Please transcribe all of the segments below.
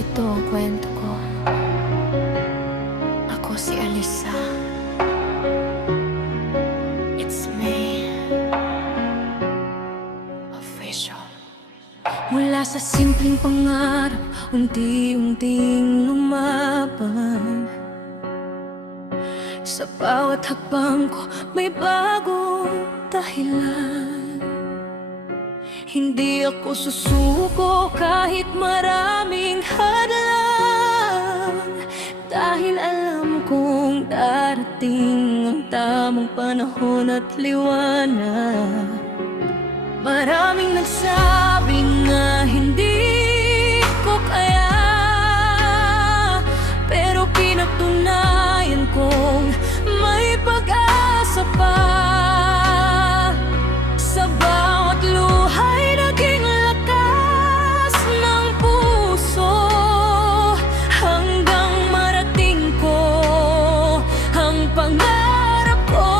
Ito ang kwento ko. Ako si Alisa. It's me. Official. Mula sa simpleng pangarap, unti-unting lumaban. Sa bawat hakbang ko, may bagong dahilan. Hindi ako susuko kahit maraming hadlang, dahil alam kong darating ang tamang panahon at liwanag. Maraming nagsabi na hindi ko kaya, pero pinatunayan kong may pag-asa pa. Sa bawat luha'y naging lakas ng puso, hanggang marating ko ang pangarap ko.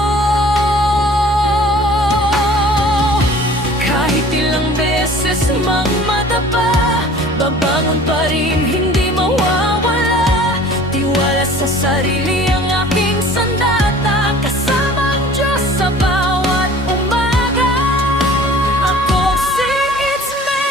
Kahit ilang beses mang madapa, babangon pa rin, hindi mawawala. Tiwala sa sarili ang aking sandata, kasama ang Diyos sa bawat umaga. Ako si It's Me,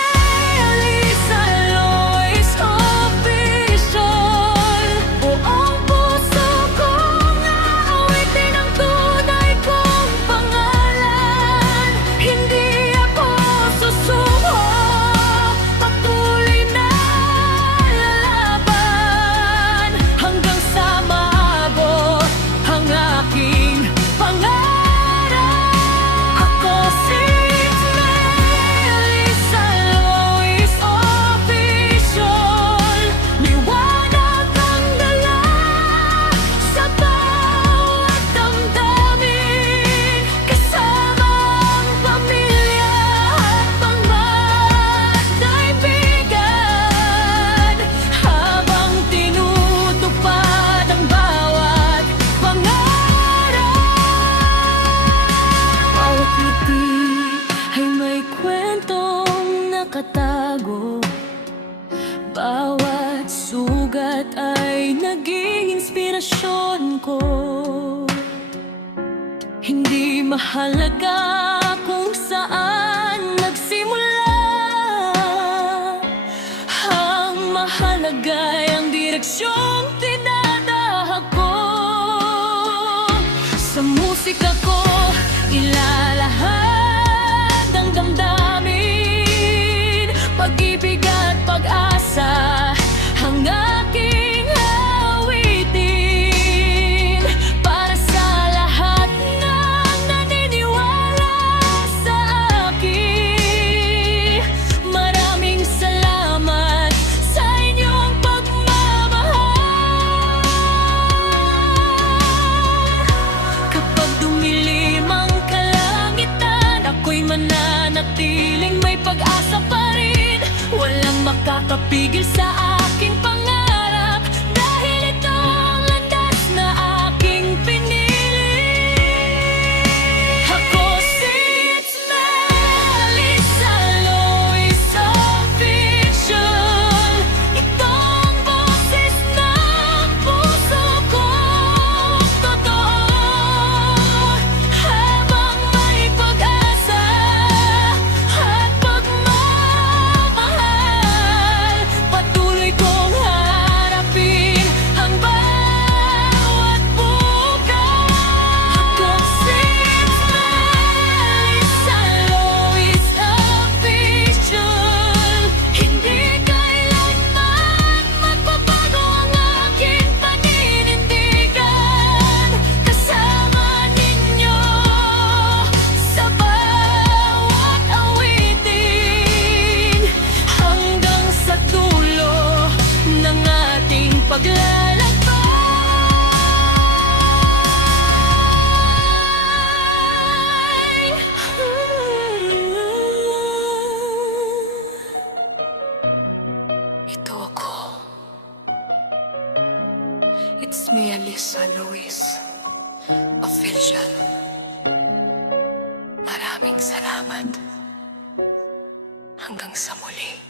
Alisa Lois Official. Buong puso kong aawitin ang tunay kong pangalan. Hindi ako susuko, patuloy na lalaban, hanggang sa maabot ang aking pangarap. Ako si It's Me, Alisa Lois Official. Liwanag ang dala sa bawat damdamin, kasama ang pamilya at mga kaibigan, habang tinutupad ang bawat pangarap. Bawat ngiti ay may kwentong nakatago, bawat sugat ay naging inspirasyon ko. Hindi mahalaga kung saan nagsimula, ang mahalaga ay ang direksyong tinatahak ko. Sa musika ko ilalahad ang damdamin, pag-ibig at pag-asa ang aking awitin, para sa lahat ng naniniwala sa akin. Maraming salamat sa inyong pagmamahal. Kapag dumilim ang kalangitan, ako'y mananatiling may pag-asa pa rin. Walang makakapigil sa aking pangarap, dahil ito ang landas na aking pinili. Ako si It's Me, Alisa Lois Official. Ito ang boses ng puso kong totoo, habang may pag-asa at pagmamahal, patuloy kong harapin ang bawat bukas. Ako si It's Me, Alisa Lois Official. Hindi kailanman magbabago ang aking paninindigan, kasama ninyo sa bawat awitin, hanggang sa dulo ng ating paglalakbay. Ito ako. It's me, Alisa Lois Official. Maraming salamat. Hanggang sa muli.